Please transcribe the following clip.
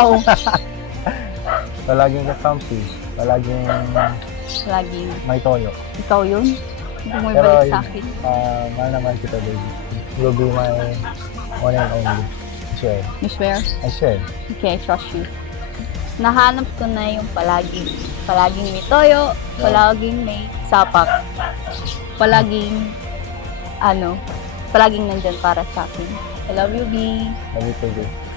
Wow. Palaging kakampi. Palaging Laging. may toyo. Ikaw yun? Hindi mo Pero ibalik yun, sa akin. mahal naman kita, baby. You'll be my one and only. I swear. You swear? I swear. Okay, I trust you. Nahanap ko na yung palaging may toyo, palaging may sapak, palaging palaging nandyan para sa akin. I love you, B. Love you too, baby.